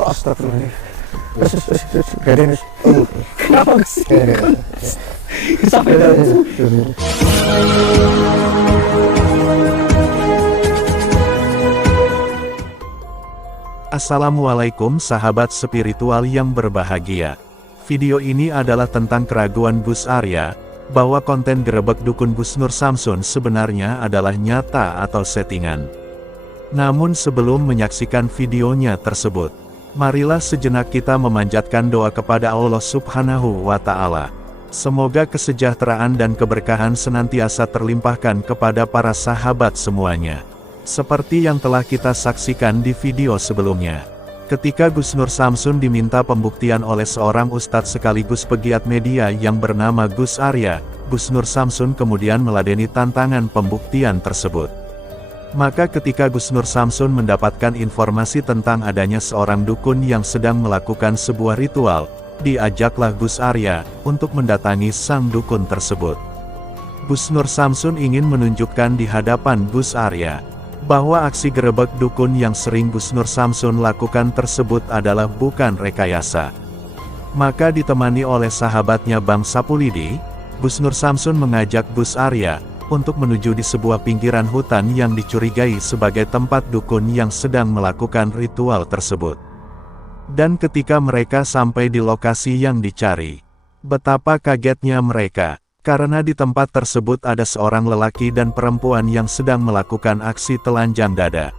Astagfirullah. Terus. Kenapa sih? Sampai Assalamualaikum sahabat spiritual yang berbahagia. Video ini adalah tentang keraguan Gus Arya, bahwa konten gerebek dukun Gus Nur Samsun sebenarnya adalah nyata atau settingan. Namun sebelum menyaksikan videonya tersebut, marilah sejenak kita memanjatkan doa kepada Allah Subhanahu wa Ta'ala. Semoga kesejahteraan dan keberkahan senantiasa terlimpahkan kepada para sahabat semuanya. Seperti yang telah kita saksikan di video sebelumnya. Ketika Gus Nur Samsun diminta pembuktian oleh seorang ustadz sekaligus pegiat media yang bernama Gus Arya, Gus Nur Samsun kemudian meladeni tantangan pembuktian tersebut. Maka ketika Gus Nur Samsun mendapatkan informasi tentang adanya seorang dukun yang sedang melakukan sebuah ritual, diajaklah Gus Arya untuk mendatangi sang dukun tersebut. Gus Nur Samsun ingin menunjukkan di hadapan Gus Arya bahwa aksi gerebek dukun yang sering Gus Nur Samsun lakukan tersebut adalah bukan rekayasa. Maka ditemani oleh sahabatnya Bang Sapulidi, Gus Nur Samsun mengajak Gus Arya untuk menuju di sebuah pinggiran hutan yang dicurigai sebagai tempat dukun yang sedang melakukan ritual tersebut. Dan ketika mereka sampai di lokasi yang dicari, betapa kagetnya mereka, karena di tempat tersebut ada seorang lelaki dan perempuan yang sedang melakukan aksi telanjang dada.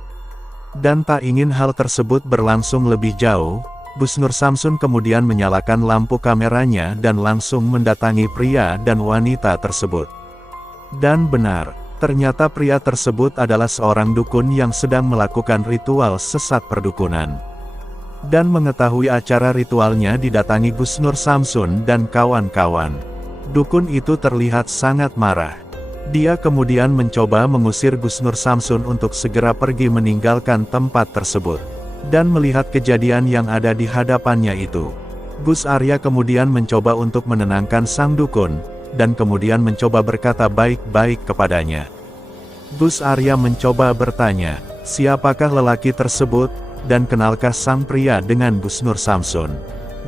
Dan tak ingin hal tersebut berlangsung lebih jauh, Gus Nur Samsun kemudian menyalakan lampu kameranya dan langsung mendatangi pria dan wanita tersebut. Dan benar, ternyata pria tersebut adalah seorang dukun yang sedang melakukan ritual sesat perdukunan. Dan mengetahui acara ritualnya didatangi Gus Nur Samsun dan kawan-kawan. Dukun itu terlihat sangat marah. Dia kemudian mencoba mengusir Gus Nur Samsun untuk segera pergi meninggalkan tempat tersebut. Dan melihat kejadian yang ada di hadapannya itu, Gus Arya kemudian mencoba untuk menenangkan sang dukun, dan kemudian mencoba berkata baik-baik kepadanya. Gus Arya mencoba bertanya, siapakah lelaki tersebut, dan kenalkah sang pria dengan Gus Nur Samsun?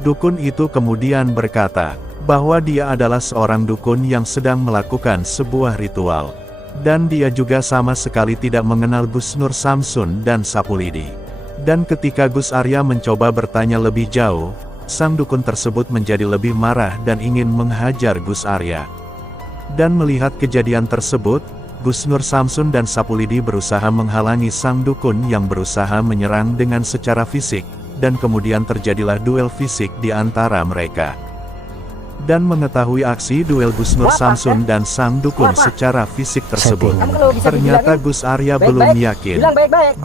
Dukun itu kemudian berkata, bahwa dia adalah seorang dukun yang sedang melakukan sebuah ritual. Dan dia juga sama sekali tidak mengenal Gus Nur Samsun dan Sapulidi. Dan ketika Gus Arya mencoba bertanya lebih jauh, sang dukun tersebut menjadi lebih marah dan ingin menghajar Gus Arya. Dan melihat kejadian tersebut, Gus Nur Samsun dan Sapulidi berusaha menghalangi sang dukun yang berusaha menyerang dengan secara fisik, dan kemudian terjadilah duel fisik di antara mereka. Dan mengetahui aksi duel Gus Nur Samsun dan sang dukun secara fisik tersebut, ternyata Gus Arya belum yakin.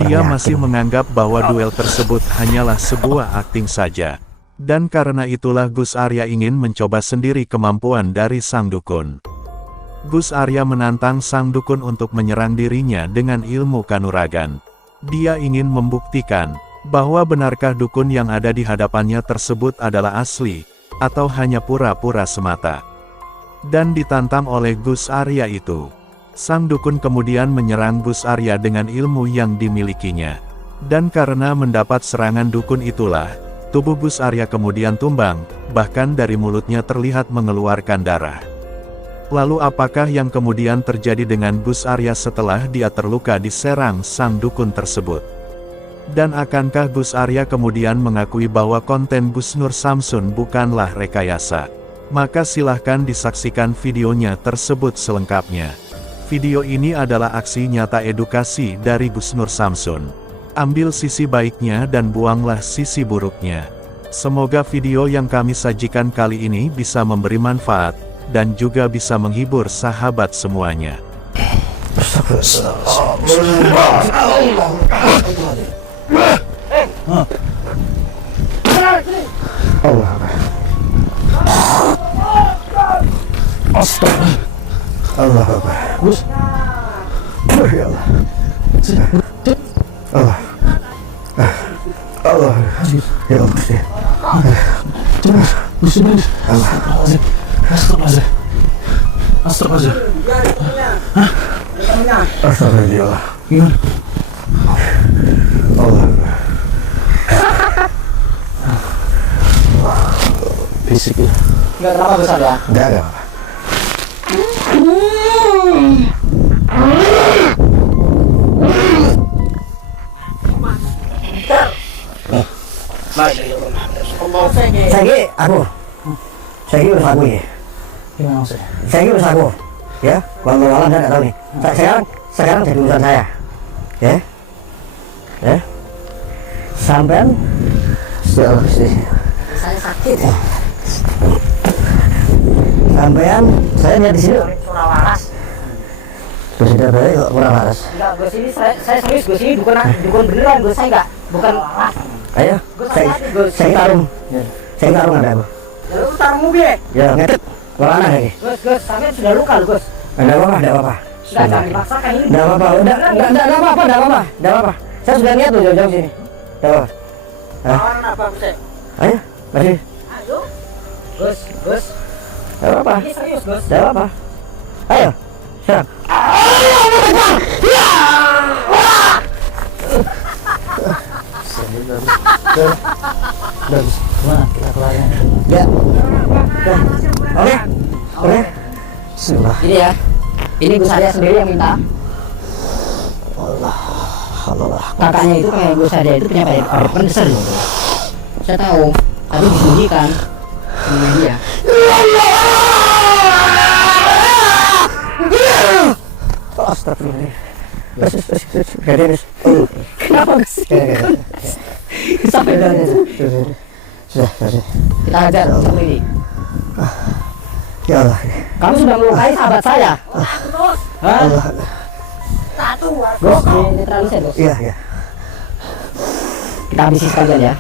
Dia masih menganggap bahwa duel tersebut hanyalah sebuah akting saja. Dan karena itulah Gus Arya ingin mencoba sendiri kemampuan dari sang dukun. Gus Arya menantang sang dukun untuk menyerang dirinya dengan ilmu kanuragan. Dia ingin membuktikan bahwa benarkah dukun yang ada di hadapannya tersebut adalah asli, atau hanya pura-pura semata. Dan ditantang oleh Gus Arya itu, sang dukun kemudian menyerang Gus Arya dengan ilmu yang dimilikinya. Dan karena mendapat serangan dukun itulah, tubuh Gus Arya kemudian tumbang, bahkan dari mulutnya terlihat mengeluarkan darah. Lalu apakah yang kemudian terjadi dengan Gus Arya setelah dia terluka diserang sang dukun tersebut? Dan akankah Gus Arya kemudian mengakui bahwa konten Gus Nur Samsun bukanlah rekayasa? Maka silahkan disaksikan videonya tersebut selengkapnya. Video ini adalah aksi nyata edukasi dari Gus Nur Samsun. Ambil sisi baiknya dan buanglah sisi buruknya. Semoga video yang kami sajikan kali ini bisa memberi manfaat, dan juga bisa menghibur sahabat semuanya. Allah. Astaga. Allah Akbar. Gus. Ya Allah. Allah. Allah. Ya Allah. Bismillah. Allah. Astagfirullah. Astagfirullah. Hah? Astagfirullah. Gimana? Allah. Fisik ya. Enggak kenapa besar ya? Enggak apa. Saya urus aku ya. Gimana maksudnya? Saya urus aku. Ya, walau saya nggak tahu nih. Sekarang jadi urusan saya. Ya. Ya. Sampai Saya sakit. sampean saya lihat di sini Surah waras. sudah berarti kok kurang waras. Enggak, gue sini saya serius, gue sini dukun beneran, gue saya enggak bukan waras. Ayo, saya tarung. Saya tarung ada aku. Ya lu taruh mobil. Ya ngetet. Warna lagi. Gus, sampai sudah luka lu, Gus. Enggak apa-apa, enggak apa-apa. Enggak, jangan dipaksakan ini. Enggak apa-apa, enggak apa-apa. Saya sudah niat tuh jauh-jauh sini. Enggak apa-apa. Lawan apa, Gus? Ayo, mari. Ayo. Gus. Enggak apa-apa. Ini serius, Gus. Enggak apa-apa. Ayo. Serang. Bagus. Gimana kita keluarnya? Ya. Oke. Oke. Bismillah. Ini ya. Ini Gus Arya sendiri yang minta. Allah. Kakaknya itu kayak Gus Arya itu punya kan besar loh. Saya tahu, tapi disembunyikan. Ini dia. Astagfirullah. Kenapa Gus? Sampai Sudah. kita hajar seperti ini. Ya Allah. Kamu sudah melukai sahabat saya. Hah? Allah. Gus, ini terlalu saya, Gus. Iya. Kita habisi sekalian ya.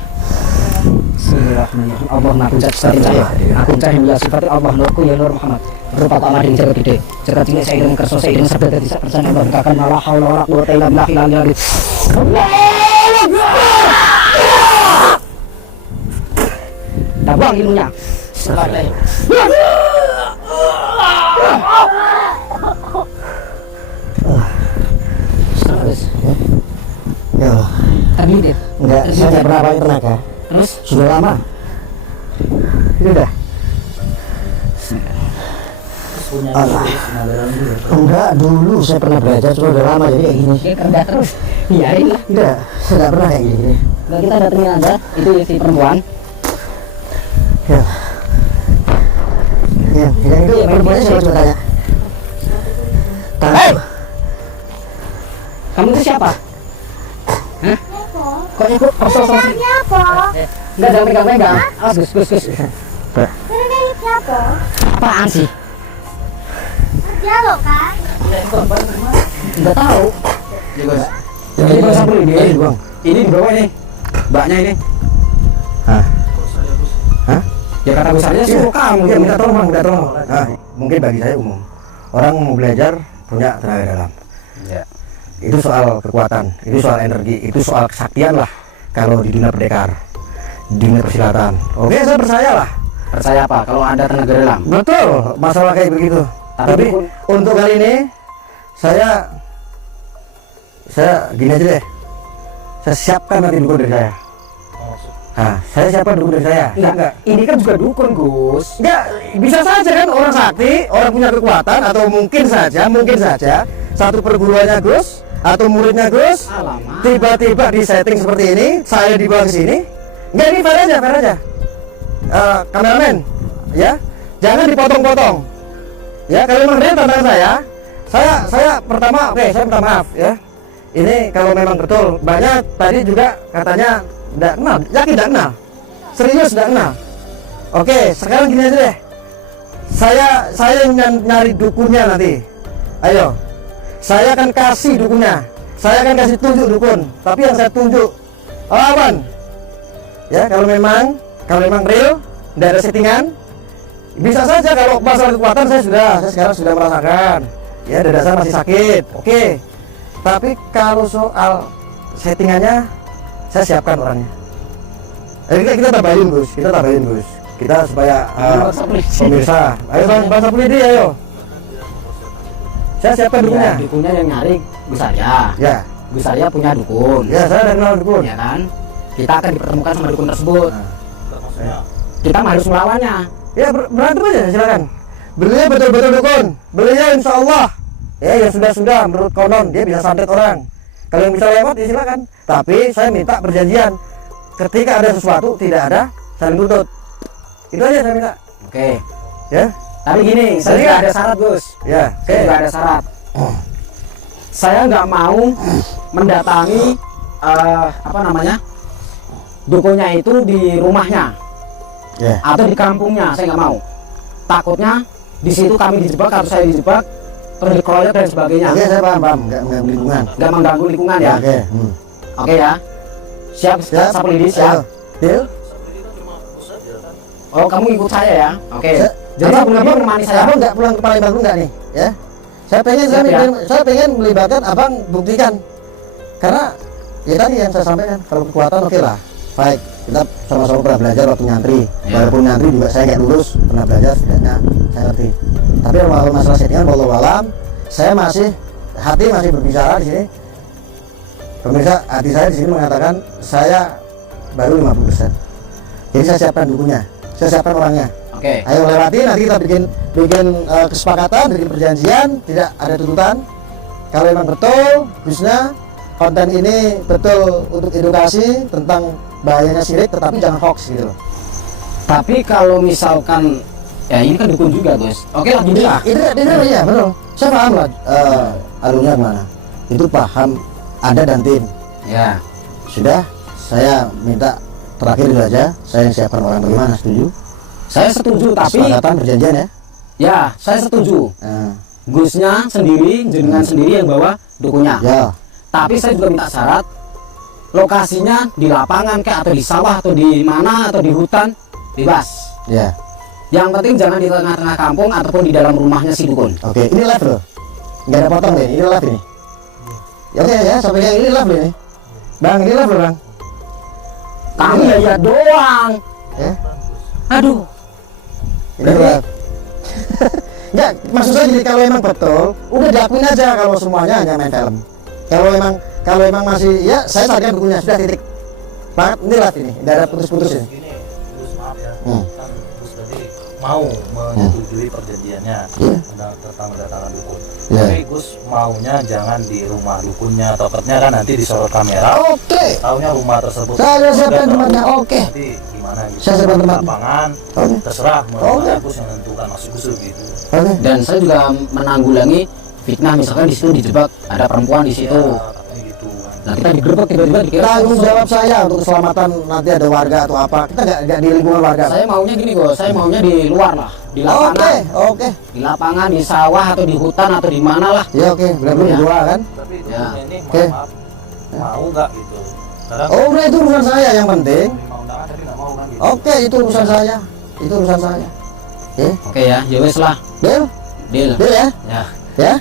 Bismillahirrahmanirrahim. Allahumma kuncat sifatin saya. Aku cari mulia sifatin Allah nurku ya nur Muhammad. Berupa ta'amah dengan jaga gede. Jaga tinggi saya dengan kerso saya dengan sabda dari percaya Allah. Kakak malah haula wala quwwata illa billah hilal yadid. Dah buang ilmunya. Ya Allah. Terlilit. Enggak, saya tidak pernah pakai tenaga. Terus Sudah lama. Sudah. Allah. Enggak, dulu saya pernah belajar, cuma udah lama jadi kayak gini. dia kerja terus. Biarin lah. Tidak, saya tidak pernah kayak gini. Nah, kita datengin aja. Itu si perempuan. Ya. Ya, yang itu perempuannya saya coba tanya. Hei! Kamu itu siapa? Hah? Kok ikut? Kerjanya apa? Enggak, jangan pegang-pegang. Awas, Gus. Kerjanya siapa? Apaan sih? Kerja lo kan? Enggak tahu. Yang ini bang ini, bang. Ini di bawah nih, mbaknya ini. Hah? Hah? Ya kata Gus Arya suruh kamu Ya yang minta tolong bang, minta tolong. Nah, mungkin bagi saya umum. Orang mau belajar punya tenaga dalam. Ya. Itu soal kekuatan, itu soal energi, itu soal kesaktian lah. Kalau di dunia pendekar, di dunia persilatan. Oke, saya percaya lah. Percaya apa? Kalau ada tenaga dalam. Betul, masalah kayak begitu. Tapi untuk kali ini saya gini aja deh. Saya siapkan nanti dukun dari saya. Nah, saya siapkan dukun dari saya. Enggak. Ini kan juga dukun, Gus. Enggak, bisa saja kan orang sakti, orang punya kekuatan, atau mungkin saja satu perguruannya Gus atau muridnya Gus Alamak. tiba-tiba di setting seperti ini, saya dibawa ke sini. Enggak, ini fair aja. Kameramen, ya, jangan dipotong-potong. Ya, kalau memang dia tantangan saya pertama, saya minta maaf ya. Ini kalau memang betul, banyak tadi juga katanya tidak kenal, yakin tidak kenal, serius tidak kenal. Oke, sekarang gini aja deh. Saya nyari dukunnya nanti. Ayo, saya akan kasih dukunnya. Saya akan kasih tunjuk dukun. Tapi yang saya tunjuk lawan. Ya, kalau memang real, tidak ada settingan. Bisa saja kalau masalah kekuatan saya sekarang sudah merasakan. Ya, dada saya masih sakit. Oke. Tapi kalau soal settingannya, saya siapkan orangnya. Kita tambahin Gus, kita supaya pemirsa, ayo bang Sapridi, ayo. Saya siapkan dukunnya. Ya, dukunnya yang nyari Gus Arya. Ya, Gus Arya punya dukun. ya saya udah kenal dukun. Ya kan? Kita akan dipertemukan sama dukun tersebut. kita harus melawannya. Ya berantem aja silakan. Beliau betul-betul dukun. Beliau insya Allah ya yang sudah menurut konon dia bisa santet orang. Kalau yang bisa lewat ya silakan. Tapi saya minta perjanjian. Ketika ada sesuatu tidak ada saling tuntut. Itu aja saya minta. Oke. Ya. Tapi gini, saya juga ada syarat Gus. Ya. Saya juga ada syarat. Saya nggak mau mendatangi apa namanya dukunnya itu di rumahnya Ya. atau di kampungnya. Saya nggak mau. Takutnya di situ kami dijebak atau saya dijebak terus dikeroyok dan sebagainya. Oke saya paham. Nggak mengganggu lingkungan. Nggak mengganggu lingkungan ya. Oke. Oke ya. Siap, Siap. Sapu Lidi, siap. Deal. Oh, kamu ikut saya ya. Oke. Jadi Abang, Sapu Lidi menemani saya. abang nggak pulang ke Palembang dulu nggak nih? Ya. Saya Siap, ya. pengen melibatkan abang buktikan. Karena ya tadi yang saya sampaikan kalau kekuatan oke lah. Baik, kita sama-sama pernah belajar waktu nyantri. Ya. Walaupun nyantri juga saya nggak lulus, pernah belajar setidaknya saya ngerti. Tapi kalau masalah settingan, wallahu alam, saya hati masih berbicara di sini. Pemirsa, hati saya di sini mengatakan saya baru 50%. Jadi saya siapkan bukunya, saya siapkan orangnya. Oke. Ayo lewati, nanti kita bikin kesepakatan, bikin perjanjian, tidak ada tuntutan. Kalau memang betul, Gusnya konten ini betul untuk edukasi tentang bahayanya syirik, tetapi jangan hoax gitu loh. Tapi kalau misalkan ya ini kan dukun juga Gus. Oke lah gini lah. Itu ya betul. Saya paham lah alurnya kemana. Itu paham ada dan tim. Ya. Sudah, saya minta terakhir itu aja. Saya yang siapkan orang bagaimana, setuju? Saya setuju tapi Kesepakatan perjanjian ya. ya saya setuju. Nah, Gusnya sendiri, jenengan sendiri yang bawa dukunnya. ya. Tapi saya juga minta syarat lokasinya di lapangan kayak atau di sawah atau di mana atau di hutan bebas. Ya. Yang penting jangan di tengah-tengah kampung ataupun di dalam rumahnya si dukun. Oke, ini live loh. Nggak ada potong nih, ini live ini. Ya, oke ya, sampai yang ini live loh ini. Bang, ini live loh bang. Kami ya lihat doang. Ya, Aduh. ini live. Nggak, maksud saya gini, kalau emang betul, udah diakuin aja kalau semuanya hanya main film. Kalau emang masih, ya saya carikan bukunya, sudah titik. Banget, ini live ini, nggak ada putus-putus ini. Gini, Gus maaf ya, Hmm. kan Gus tadi mau menyetujui perjanjiannya tentang mendatangkan dukun. Iya. Tapi Gus maunya jangan di rumah dukunnya, takutnya kan nanti disorot kamera. Oke, Taunya rumah tersebut. saya siapkan sudah tempatnya, terlalu- oke. Nanti gimana gitu? Saya siapkan Di tempatnya. lapangan, Oke. terserah mau Oke. Gus yang menentukan maksud Gus gitu. Oke. Dan saya juga menanggulangi fitnah misalkan di situ dijebak ada perempuan di situ. Ya, katanya gitu. Nah kita digerebek tiba-tiba dikira Tanggung jawab saya untuk keselamatan nanti ada warga atau apa. Kita nggak di lingkungan warga. Saya maunya gini Gus, saya maunya di luar lah, di lapangan. Oke, oke. Di lapangan, di sawah atau di hutan atau di mana lah. Ya oke, benar-benar Ya. dijual kan. Tapi Ya. dukunnya ini Oke. maaf, mau nggak gitu? Kadang Oh, udah itu urusan saya yang penting. terima undangan tapi nggak mau kan gitu. Oke, itu urusan saya. Itu urusan saya. Oke, Oke ya, ya wes lah. deal, Deal. deal ya. Ya. Ya.